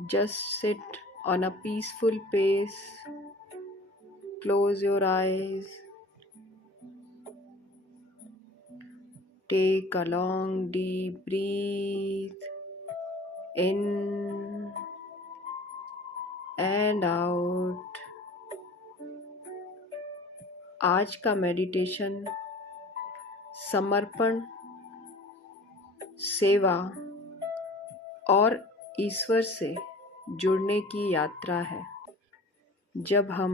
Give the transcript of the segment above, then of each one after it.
Just sit on a peaceful pace, close your eyes, take a long deep breath in and out. आज का meditation समर्पण, सेवा और ईश्वर से जुड़ने की यात्रा है। जब हम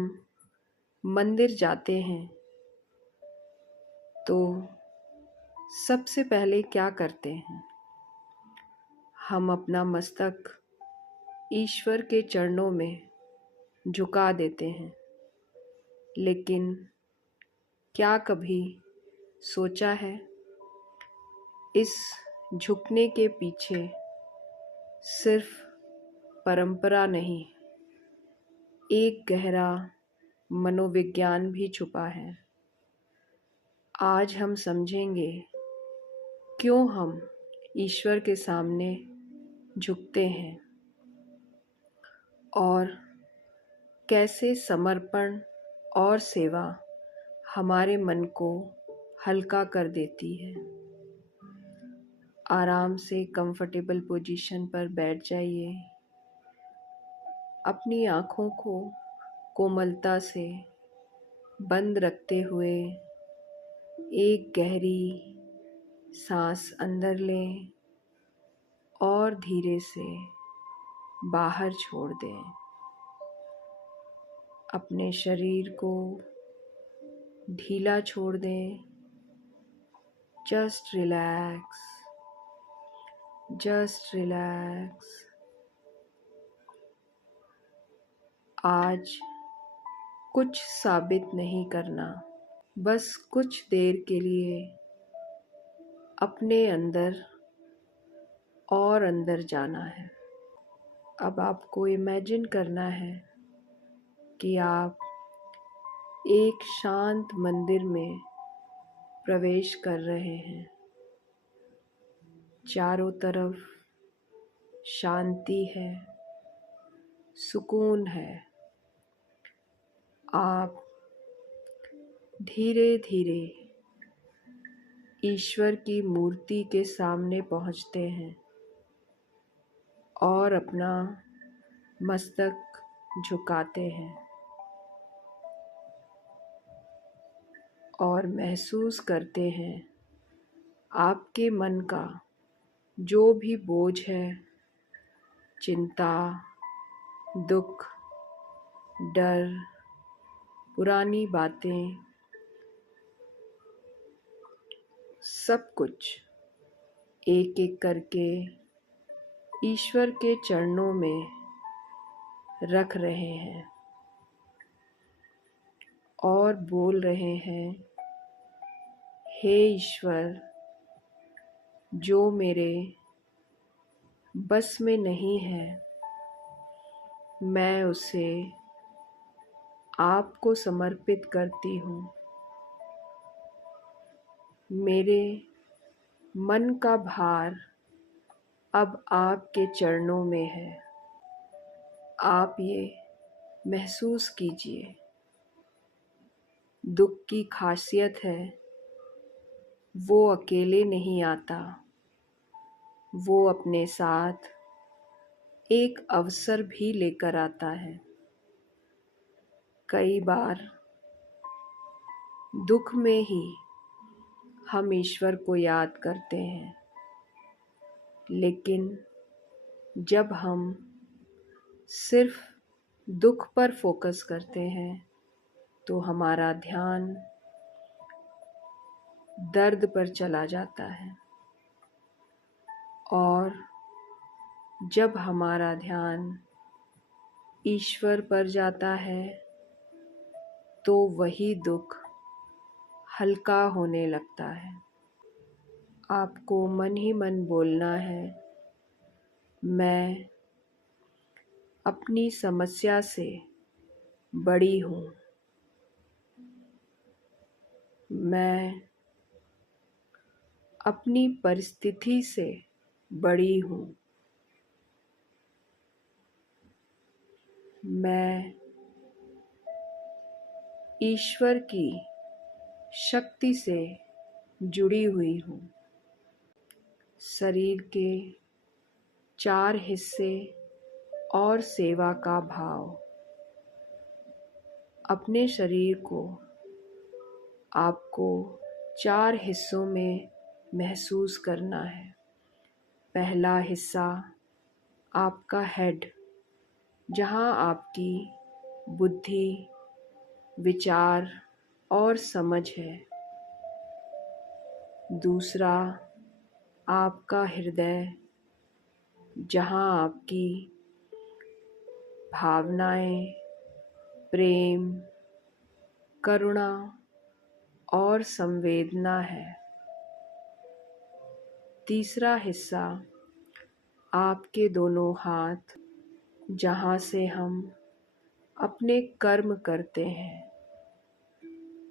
मंदिर जाते हैं तो सबसे पहले क्या करते हैं? हम अपना मस्तक ईश्वर के चरणों में झुका देते हैं। लेकिन क्या कभी सोचा है, इस झुकने के पीछे सिर्फ परंपरा नहीं, एक गहरा मनोविज्ञान भी छुपा है। आज हम समझेंगे क्यों हम ईश्वर के सामने झुकते हैं और कैसे समर्पण और सेवा हमारे मन को हल्का कर देती है। आराम से कंफर्टेबल पोजीशन पर बैठ जाइए। अपनी आँखों को कोमलता से बंद रखते हुए एक गहरी सांस अंदर लें और धीरे से बाहर छोड़ दें। अपने शरीर को ढीला छोड़ दें। Just relax, just relax. आज कुछ साबित नहीं करना, बस कुछ देर के लिए अपने अंदर और अंदर जाना है। अब आपको इमेजिन करना है कि आप एक शांत मंदिर में प्रवेश कर रहे हैं। चारों तरफ शांति है, सुकून है। आप धीरे धीरे ईश्वर की मूर्ति के सामने पहुंचते हैं और अपना मस्तक झुकाते हैं और महसूस करते हैं आपके मन का जो भी बोझ है, चिंता, दुख, डर, पुरानी बातें, सब कुछ एक एक करके ईश्वर के चरणों में रख रहे हैं और बोल रहे हैं, हे ईश्वर, जो मेरे बस में नहीं है, मैं उसे आपको समर्पित करती हूँ। मेरे मन का भार अब आपके चरणों में है। आप ये महसूस कीजिए। दुख की खासियत है, वो अकेले नहीं आता, वो अपने साथ एक अवसर भी लेकर आता है। कई बार दुख में ही हम ईश्वर को याद करते हैं, लेकिन जब हम सिर्फ दुख पर फोकस करते हैं तो हमारा ध्यान दर्द पर चला जाता है और जब हमारा ध्यान ईश्वर पर जाता है तो वही दुख हल्का होने लगता है। आपको मन ही मन बोलना है, मैं अपनी समस्या से बड़ी हूँ, मैं अपनी परिस्थिति से बड़ी हूँ, मैं ईश्वर की शक्ति से जुड़ी हुई हूँ। शरीर के 4 हिस्से और सेवा का भाव। अपने शरीर को आपको 4 हिस्सों में महसूस करना है। पहला हिस्सा आपका हेड, जहाँ आपकी बुद्धि, विचार और समझ है। दूसरा आपका हृदय, जहाँ आपकी भावनाएं, प्रेम, करुणा और संवेदना है। तीसरा हिस्सा आपके दोनों हाथ, जहाँ से हम अपने कर्म करते हैं।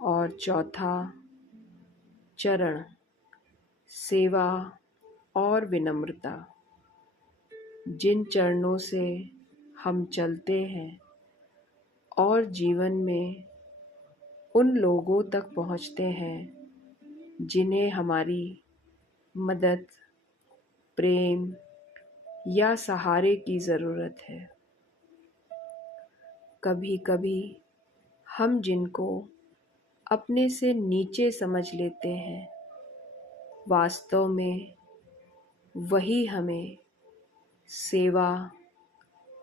और चौथा चरण सेवा और विनम्रता, जिन चरणों से हम चलते हैं और जीवन में उन लोगों तक पहुँचते हैं जिन्हें हमारी मदद, प्रेम या सहारे की ज़रूरत है। कभी कभी हम जिनको अपने से नीचे समझ लेते हैं, वास्तव में वही हमें सेवा,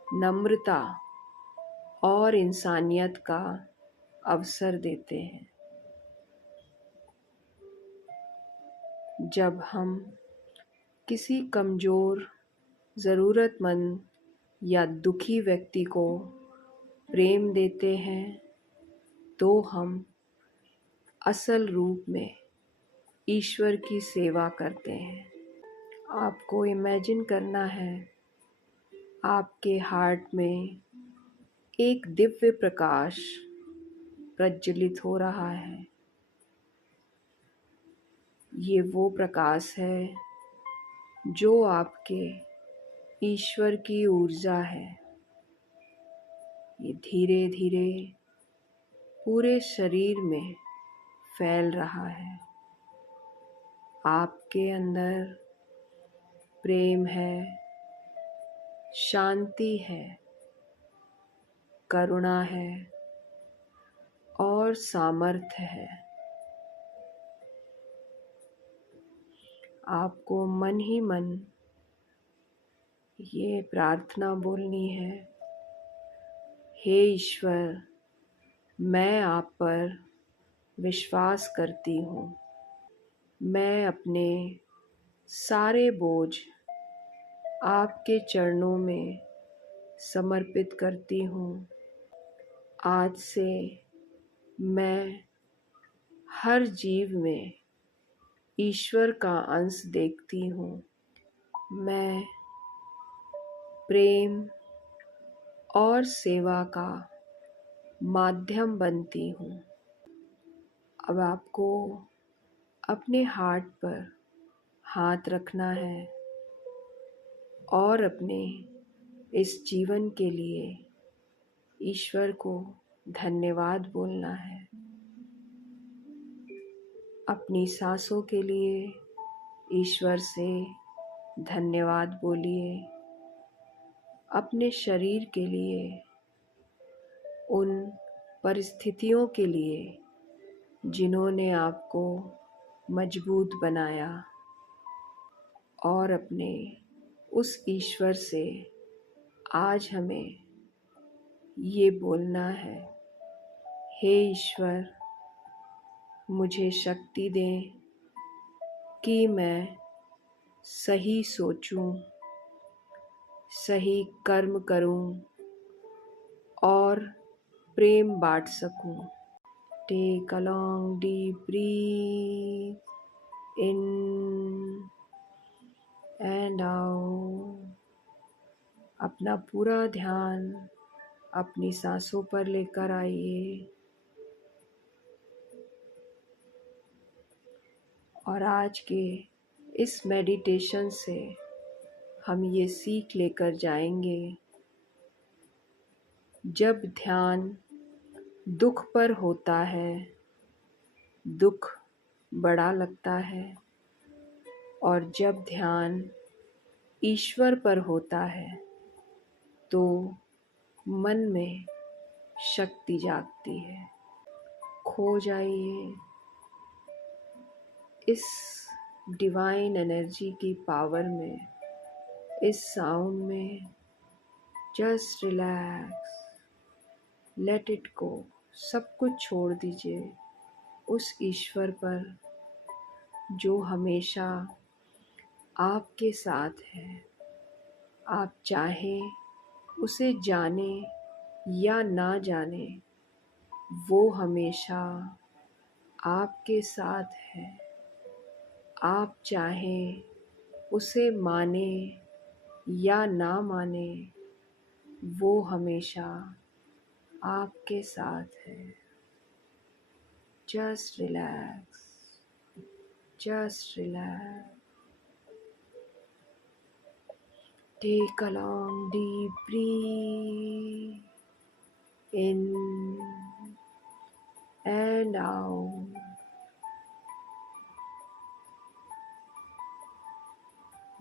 नम्रता और इंसानियत का अवसर देते हैं। जब हम किसी कमज़ोर, ज़रूरतमंद या दुखी व्यक्ति को प्रेम देते हैं, तो हम असल रूप में ईश्वर की सेवा करते हैं। आपको इमेजिन करना है, आपके हार्ट में एक दिव्य प्रकाश प्रज्वलित हो रहा है। ये वो प्रकाश है जो आपके ईश्वर की ऊर्जा है। ये धीरे धीरे पूरे शरीर में फैल रहा है। आपके अंदर प्रेम है, शांति है, करुणा है और सामर्थ्य है। आपको मन ही मन ये प्रार्थना बोलनी है, हे ईश्वर, मैं आप पर विश्वास करती हूँ। मैं अपने सारे बोझ आपके चरणों में समर्पित करती हूँ। आज से मैं हर जीव में ईश्वर का अंश देखती हूँ। मैं प्रेम और सेवा का माध्यम बनती हूँ। अब आपको अपने हार्ट पर हाथ रखना है और अपने इस जीवन के लिए ईश्वर को धन्यवाद बोलना है। अपनी सांसों के लिए ईश्वर से धन्यवाद बोलिए। अपने शरीर के लिए, उन परिस्थितियों के लिए जिन्होंने आपको मजबूत बनाया, और अपने उस ईश्वर से आज हमें ये बोलना है, हे ईश्वर, मुझे शक्ति दें कि मैं सही सोचूं, सही कर्म करूं और प्रेम बांट सकूं। Take a long deep breath in and out. अपना पूरा ध्यान अपनी सांसों पर लेकर आइए और आज के इस मेडिटेशन से हम ये सीख लेकर जाएंगे जब ध्यान दुख पर होता है, दुख बड़ा लगता है, और जब ध्यान ईश्वर पर होता है तो मन में शक्ति जागती है। खो जाइए इस डिवाइन एनर्जी की पावर में, इस साउंड में। Just relax, let it go. सब कुछ छोड़ दीजिए उस ईश्वर पर जो हमेशा आपके साथ है। आप चाहें उसे जाने या ना जाने, वो हमेशा आपके साथ है। आप चाहें उसे माने या ना माने, वो हमेशा आपके साथ है। Just relax, just relax. Take a long deep breath in and out.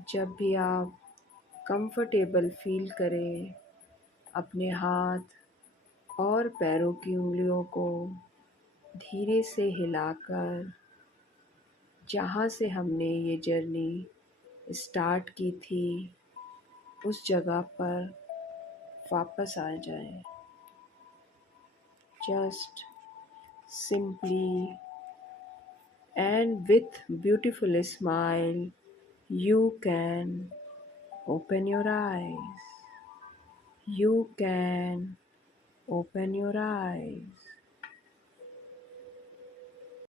जब भी आप कंफर्टेबल फील करें, अपने हाथ और पैरों की उंगलियों को धीरे से हिलाकर जहाँ से हमने ये जर्नी स्टार्ट की थी उस जगह पर वापस आ जाएं। Just simply and with beautiful smile you can open your eyes. You can open your eyes.